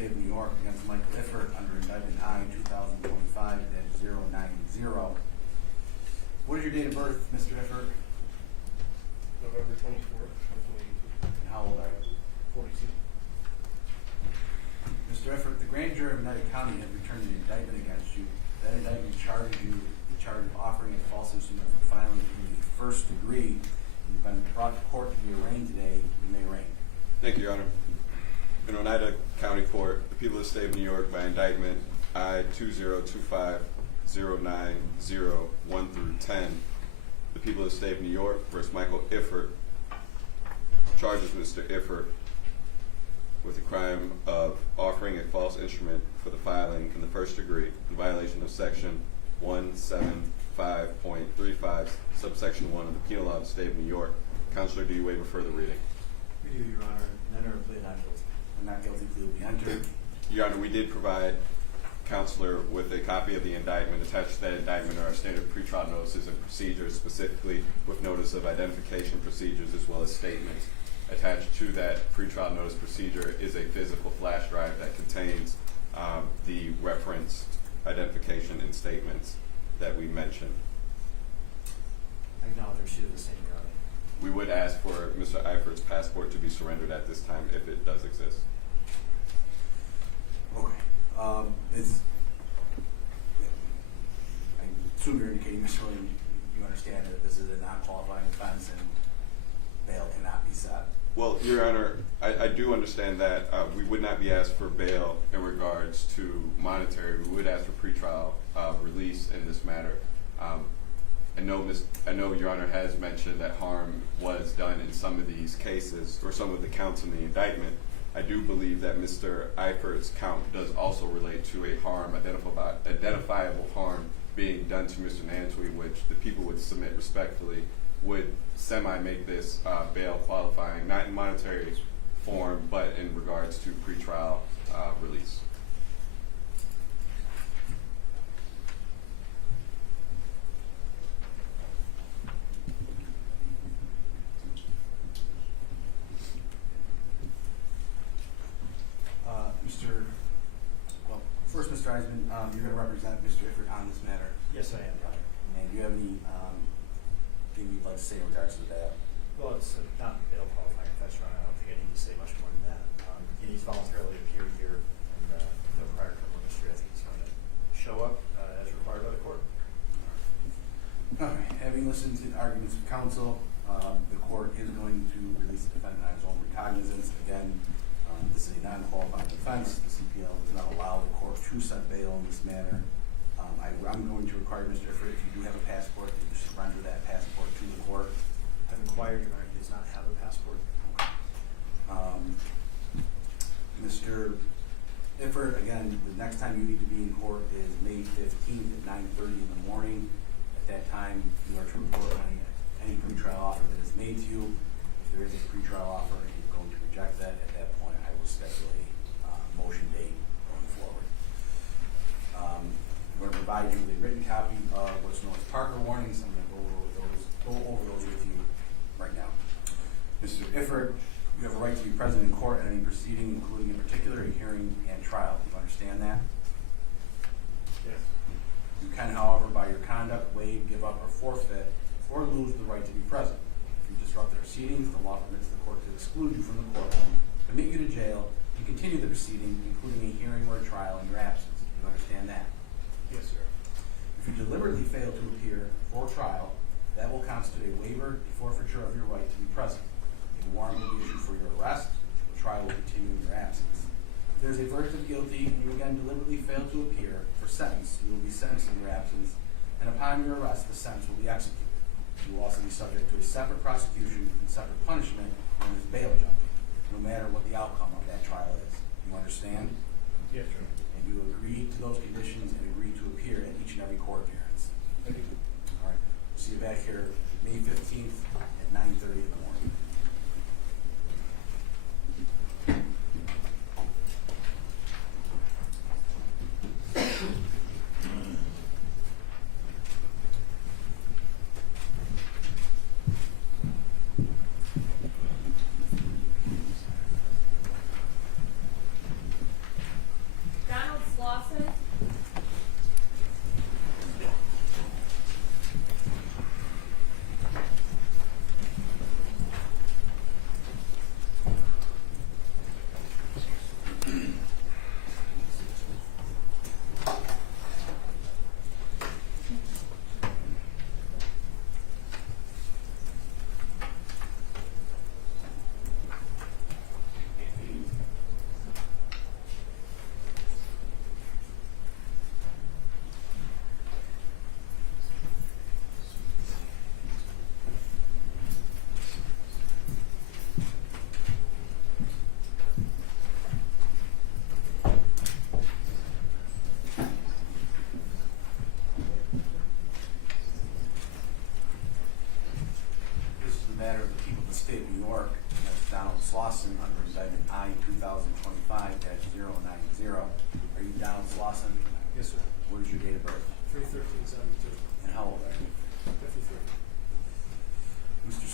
State of New York against Michael Iffert under Indictment I 2025-090. What is your date of birth, Mr. Iffert? November 24th, 2018. And how old are you? 42. Mr. Iffert, the grand jury of Oneida County has returned an indictment against you. That indictment charges you with the charge of offering a false instrument for filing in the first degree. You've been brought to court to be arraigned today. You may arraign. Thank you, Your Honor. In Oneida County Court, the people of the State of New York, by indictment I 2025-090-1-10, the people of the State of New York versus Michael Iffert, charges Mr. Iffert with the crime of offering a false instrument for the filing in the first degree in violation of Section 175.35, subsection 1 of the Penal Law of the State of New York. Counselor, do you waive a further reading? We do, Your Honor, and enter a plea not guilty. A not guilty plea will be entered. Your Honor, we did provide Counselor with a copy of the indictment. Attached to that indictment are our standard pretrial notices and procedures, specifically with notice of identification procedures as well as statements. Attached to that pretrial notice procedure is a physical flash drive that contains the referenced identification and statements that we mentioned. I acknowledge receipt of the same, Your Honor. We would ask for Mr. Iffert's passport to be surrendered at this time if it does exist. Okay. I assume you're indicating, Mr. Williams, you understand that this is a non-qualifying offense and bail cannot be set. Well, Your Honor, I do understand that we would not be asked for bail in regards to monetary. We would ask for pretrial release in this matter. I know Your Honor has mentioned that harm was done in some of these cases or some of the counts in the indictment. I do believe that Mr. Eifert's count does also relate to a harm, identifiable harm being done to Mr. Nantwi, which the people would submit respectfully would make this bail qualifying, not in monetary form, but in regards to pretrial release. First, Mr. Eisman, you're going to represent Mr. Iffert on this matter. Yes, I am, Your Honor. And do you have any thing you'd like to say in regards to the bail? Well, it's not a bail qualifying offense, Your Honor. I don't think I need to say much more than that. He's voluntarily appeared here and no prior criminal history. I think he's going to show up as required by the court. All right. Having listened to the arguments of counsel, the court is going to release the defendant on his own recognizance. Again, this is a non-qualifying offense. The CPL does not allow the court to set bail in this manner. I'm going to require Mr. Iffert, if you do have a passport, that you surrender that passport to the court. I've inquired, Your Honor. He does not have a passport. Mr. Iffert, again, the next time you need to be in court is May 15th at 9:30 in the morning. At that time, you are to report on any pretrial offer that is made to you. If there is a pretrial offer and you're going to reject that, at that point, I will schedule a motion date going forward. I'm going to provide you with a written copy of what's known as Parker warnings. I'm going to go over those with you right now. Mr. Iffert, you have a right to be present in court at any proceeding, including in particular a hearing and trial. Do you understand that? Yes. You can, however, by your conduct, waive, give up, or forfeit, or lose the right to be present. If you disrupt the proceedings, the law permits the court to exclude you from the courtroom, commit you to jail, and continue the proceeding, including a hearing or a trial in your absence. Do you understand that? Yes, sir. If you deliberately fail to appear for trial, that will constitute a waiver, a forfeiture of your right to be present. A warrant will be issued for your arrest. The trial will continue in your absence. If there is a verdict of guilty and you again deliberately fail to appear for sentence, you will be sentenced in your absence, and upon your arrest, the sentence will be executed. You will also be subject to a separate prosecution and separate punishment known as bail jumping, no matter what the outcome of that trial is. You understand? Yes, sir. And you agree to those conditions and agree to appear at each and every court appearance. Thank you. All right. We'll see you back here May 15th at 9:30 in the morning.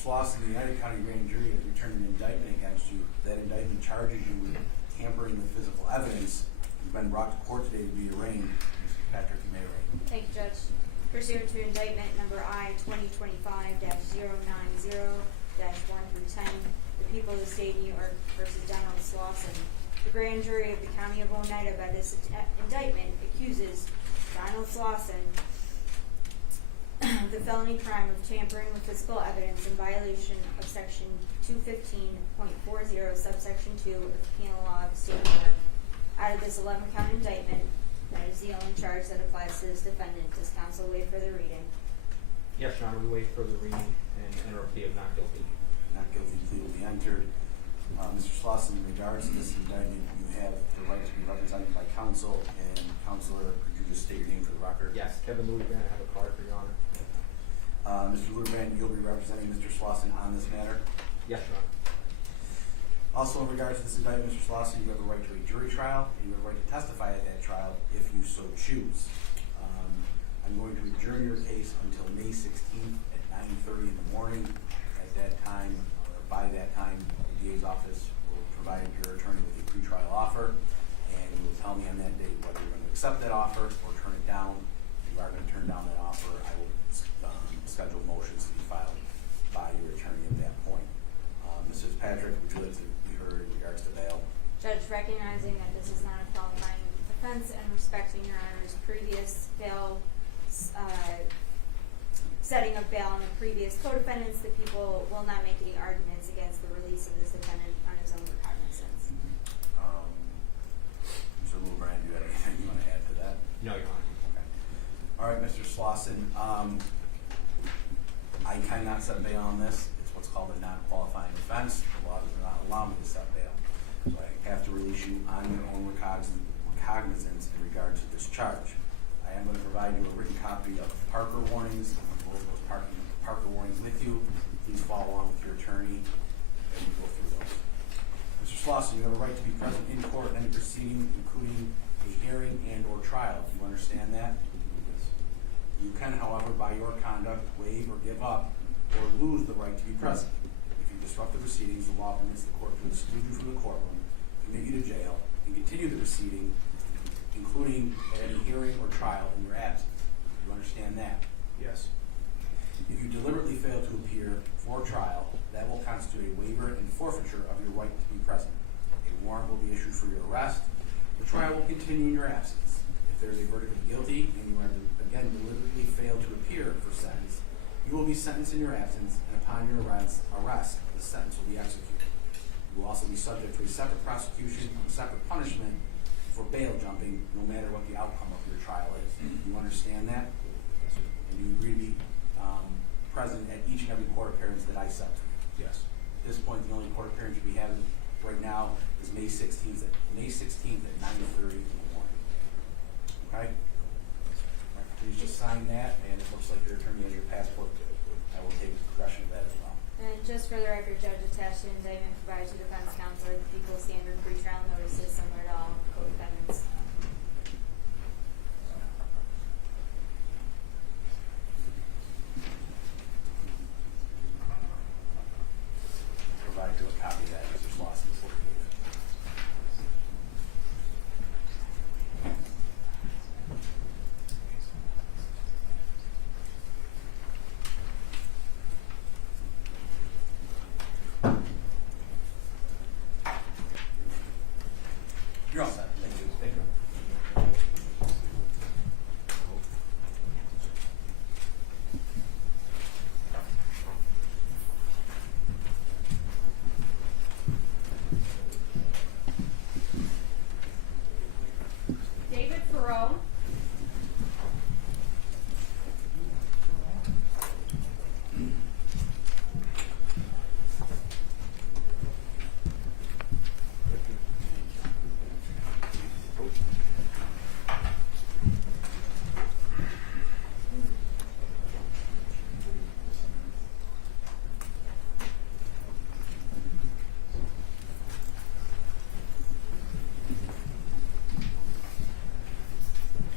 Slawson, the Oneida County Grand Jury has returned an indictment against you. That indictment charges you with tampering with physical evidence. You've been brought to court today to be arraigned. Mr. Patrick, you may arraign. Thank you, Judge. Pursuant to indictment number I 2025-090-1 through 10, the people of the state of New York versus Donald Slawson. The grand jury of the county of Oneida by this indictment accuses Donald Slawson the felony crime of tampering with physical evidence in violation of section 215.40 subsection 2 of the penal law of the state of New York. Out of this 11-count indictment, that is the only charge that applies to this defendant. Does counsel waive further reading? Yes, Your Honor, we waive further reading and enter a plea of not guilty. Not guilty plea will be entered. Mr. Slawson, in regards to this indictment, you have the right to be represented by counsel, and counselor, could you just state your name for the record? Yes, Kevin Louis, I have a card for Your Honor. Mr. Luderman, you'll be representing Mr. Slawson on this matter. Yes, Your Honor. Also, in regards to this indictment, Mr. Slawson, you have a right to a jury trial, and you have a right to testify at that trial if you so choose. I'm going to adjourn your case until May 16th at 9:30 in the morning. At that time, or by that time, the DA's office will provide your attorney with a pretrial offer, and you will tell me on that date whether you're going to accept that offer or turn it down. If you are going to turn down that offer, I will schedule motions to be filed by your attorney at that point. Mrs. Patrick, would you like to be heard in regards to bail? Judge, recognizing that this is not a qualifying offense and respecting Your Honor's previous bail, setting of bail on the previous co-defendants, the people will not make any arguments against the release of this defendant on his own recognizance. Mr. Lubrand, do you have anything you want to add to that? No, Your Honor. Okay. All right, Mr. Slawson, I cannot set bail on this. It's what's called a non-qualifying offense. The law does not allow me to set bail. So I have to release you on your own recognizance in regard to this charge. I am going to provide you a written copy of Parker warnings. Both those Parker warnings with you. Please follow along with your attorney and we go through those. Mr. Slawson, you have a right to be present in court in any proceeding, including a hearing and or trial. Do you understand that? You can, however, by your conduct, waive or give up or lose the right to be present. If you disrupt the proceedings, the law permits the court to exclude you from the courtroom, commit you to jail, and continue the proceeding, including at any hearing or trial in your absence. Do you understand that? Yes. If you deliberately fail to appear for trial, that will constitute a waiver and forfeiture of your right to be present. A warrant will be issued for your arrest. The trial will continue in your absence. If there is a verdict of guilty and you are again deliberately fail to appear for sentence, you will be sentenced in your absence, and upon your arrest, the sentence will be executed. You will also be subject to a separate prosecution and separate punishment for bail jumping, no matter what the outcome of your trial is. Do you understand that? Yes, sir. And you agree to be present at each and every court appearance that I set to you? Yes. At this point, the only court appearance you'll be having right now is May 16th at 9:30 in the morning. Okay? Please just sign that, and it looks like your attorney has your passport. I will take possession of that as well. And just for the record, Judge, attached to indictment provided to defense counsel are the people's standard pretrial notices similar to all co-defendants. Provide you a copy of that, Mr. Slawson, before you leave. You're all set. Thank you. Thank you. David Ferrone.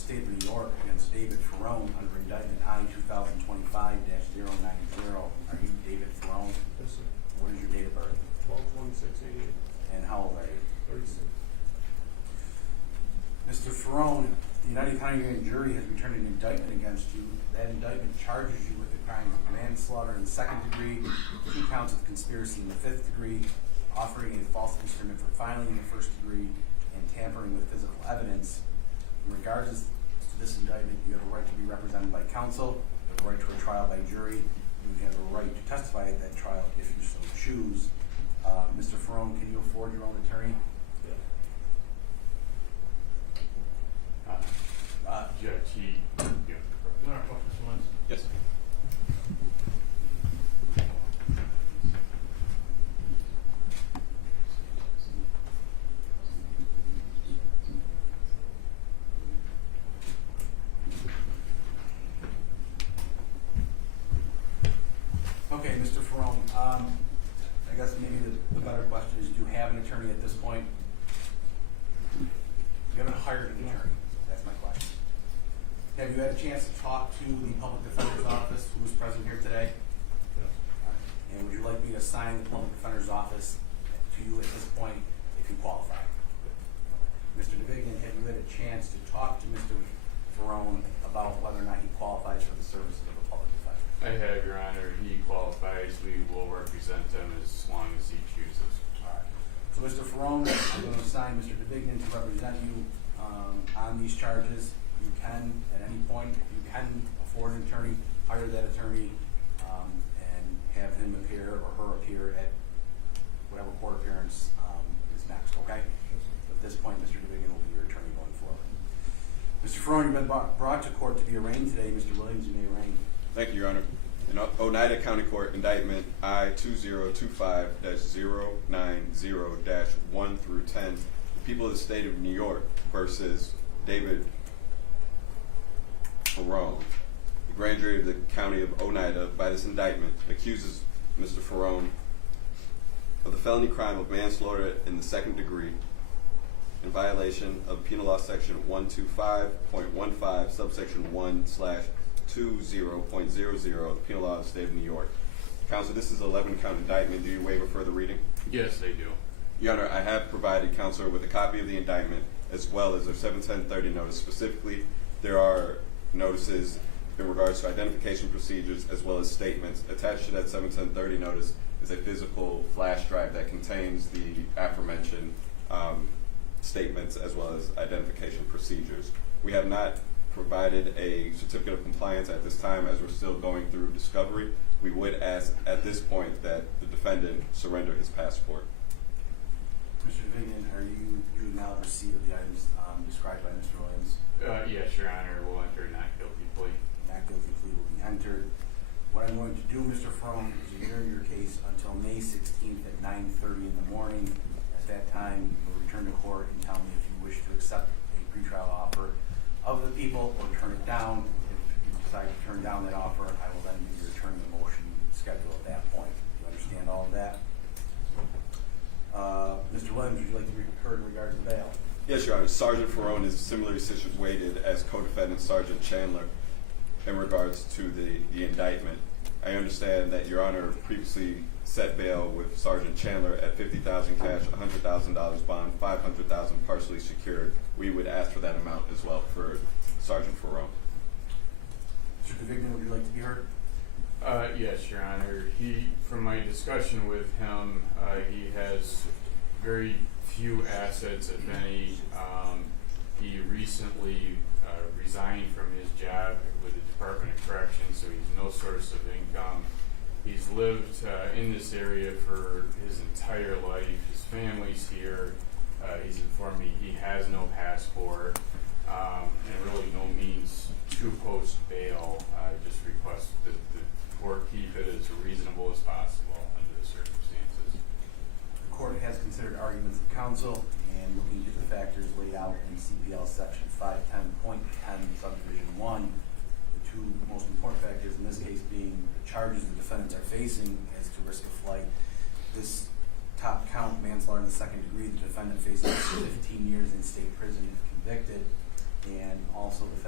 State of New York against David Ferrone under indictment I 2025-090. Are you David Ferrone? Yes, sir. What is your date of birth? 12/26/88, And how old are you? 36. Mr. Ferrone, the United County Grand Jury has returned an indictment against you. That indictment charges you with the crime of manslaughter in the 2nd degree, 2 counts of conspiracy in the 5th degree, offering a false instrument for filing in the 1st degree, and tampering with physical evidence. In regards to this indictment, you have a right to be represented by counsel, you have a right to a trial by jury, you have a right to testify at that trial if you so choose. Mr. Ferrone, can you afford your own attorney? Judge, you want to focus on? Yes, sir. Okay, Mr. Ferrone, I guess maybe the better question is, do you have an attorney at this point? You haven't hired an attorney, that's my question. Have you had a chance to talk to the public defender's office who is present here today? Yes. And would you like me to assign the public defender's office to you at this point if you qualify? Mr. DeVignan, have you had a chance to talk to Mr. Ferrone about whether or not he qualifies for the services of a public defender? I have, Your Honor. He qualifies. We will represent him as long as he chooses. All right. So, Mr. Ferrone, I'm going to assign Mr. DeVignan to represent you on these charges. You can, at any point, if you can afford an attorney, hire that attorney and have him appear or her appear at whatever court appearance is next, okay? At this point, Mr. DeVignan will be your attorney going forward. Mr. Ferrone, you've been brought to court to be arraigned today. Mr. Williams, you may arraign. Thank you, Your Honor. In Oneida County Court, indictment I 2025-090-1 through 10, the people of the state of New York versus David Ferrone. The grand jury of the county of Oneida, by this indictment, accuses Mr. Ferrone of the felony crime of manslaughter in the 2nd degree in violation of Penal Law Section 125.15, subsection 1/20.00 of the Penal Law of the State of New York. Counsel, this is an 11-count indictment. Do you waive a further reading? Yes, they do. Your Honor, I have provided counsel with a copy of the indictment as well as their 71030 notice. Specifically, there are notices in regards to identification procedures as well as statements. Attached to that 71030 notice is a physical flash drive that contains the aforementioned statements as well as identification procedures. We have not provided a certificate of compliance at this time as we're still going through discovery. We would ask at this point that the defendant surrender his passport. Mr. DeVignan, are you now the receipt of the items described by Mr. Williams? Yes, Your Honor. We'll enter a not guilty plea. Not guilty plea will be entered. What I'm going to do, Mr. Ferrone, is adjourn your case until May 16th at 9:30 in the morning. At that time, you'll return to court and tell me if you wish to accept a pretrial offer of the people or turn it down. If you decide to turn down that offer, I will then give your attorney a motion schedule at that point. Do you understand all of that? Mr. Williams, would you like to be heard in regards to bail? Yes, Your Honor. Sergeant Ferrone is similarly situated as co-defendant Sergeant Chandler in regards to the indictment. I understand that Your Honor previously set bail with Sergeant Chandler at $50,000 cash, $100,000 bond, $500,000 partially secured. We would ask for that amount as well for Sergeant Ferrone. Mr. DeVignan, would you like to be heard? Yes, Your Honor. From my discussion with him, he has very few assets, if any. He recently resigned from his job with the Department of Corrections, so he's no source of income. He's lived in this area for his entire life. His family's here. He's informed me he has no passport and really no means to post bail. I just request that the court keep it as reasonable as possible under the circumstances. The court has considered arguments of counsel and looking at the factors laid out in CPL section 510.10 subdivision 1. The two most important factors in this case being the charges the defendants are facing as to risk of flight. This top count, manslaughter in the 2nd degree, the defendant faces 15 years in state prison if convicted, and also the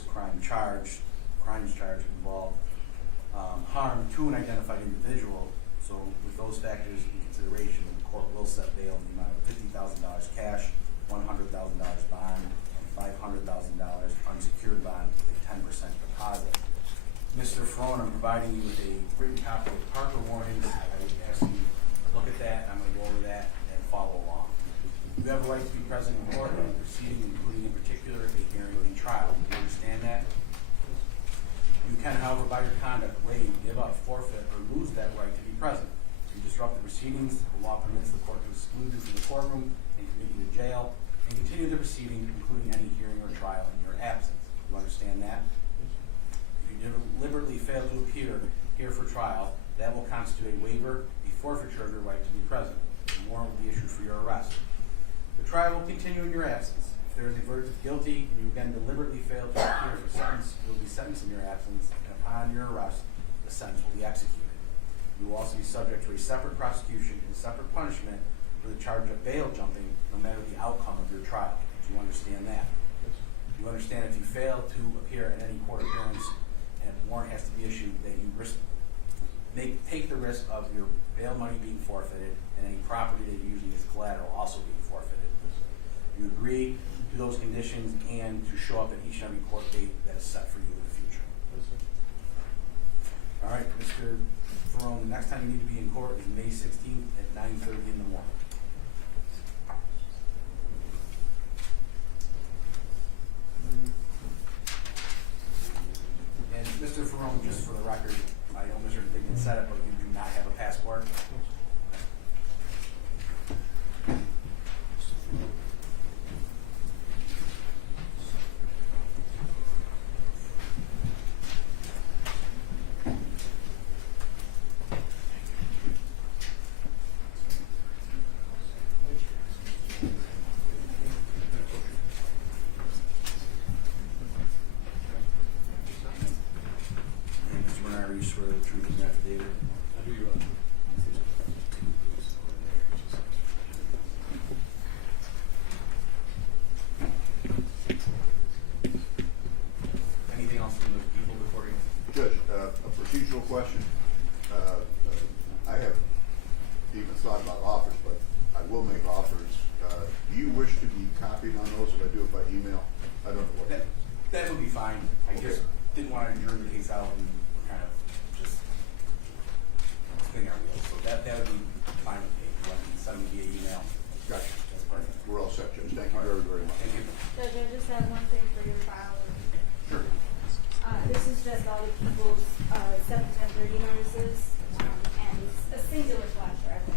this crimes charge involved harm to an identified individual. So with those factors in consideration, the court will set bail in the amount of $50,000 cash, $100,000 bond, and $500,000 unsecured bond with a 10% deposit. Mr. Ferrone, I'm providing you with a written copy of Parker warnings. I would ask you to look at that. I'm going to go over that and follow along. You have a right to be present in court and proceeding, including in particular a hearing and trial. Do you understand that? You can, however, by your conduct, waive, give up, forfeit, or lose that right to be present. If you disrupt the proceedings, the law permits the court to exclude you from the courtroom and commit you to jail, and continue the proceeding, including any hearing or trial in your absence. Do you understand that? If you deliberately fail to appear here for trial, that will constitute a waiver, a forfeiture of your right to be present. A warrant will be issued for your arrest. The trial will continue in your absence. If there is a verdict of guilty and you again deliberately fail to appear for sentence, you will be sentenced in your absence, and upon your arrest, the sentence will be executed. You will also be subject to a separate prosecution and separate punishment for the charge of bail jumping, no matter the outcome of your trial. Do you understand that? Do you understand if you fail to appear at any court appearance and a warrant has to be issued, that you take the risk of your bail money being forfeited and any property that you usually as collateral also being forfeited? You agree to those conditions and to show up at each and every court date that is set for you in the future. All right, Mr. Ferrone, the next time you need to be in court is May 16th at 9:30 in the morning. And Mr. Ferrone, just for the record, I know Mr. Indictment said it, but you do not have a passport. Are you swear the truth in the affidavit? I do, Your Honor. Anything else from the people before you? Judge, a procedural question. I haven't even thought about offers, but I will make offers. Do you wish to be copied on those if I do it by email? I don't know what. That would be fine. I Okay. just didn't want to adjourn the case out and kind of just spin our wheels. So that would be fine with me. If you want to send me via email. Gotcha. That's perfect. We're all set, Judge. Thank you very, very much. Thank you. Judge, I just have one thing for your file. Sure. This is just all the people's 71030 notices, and it's a singular flash drive.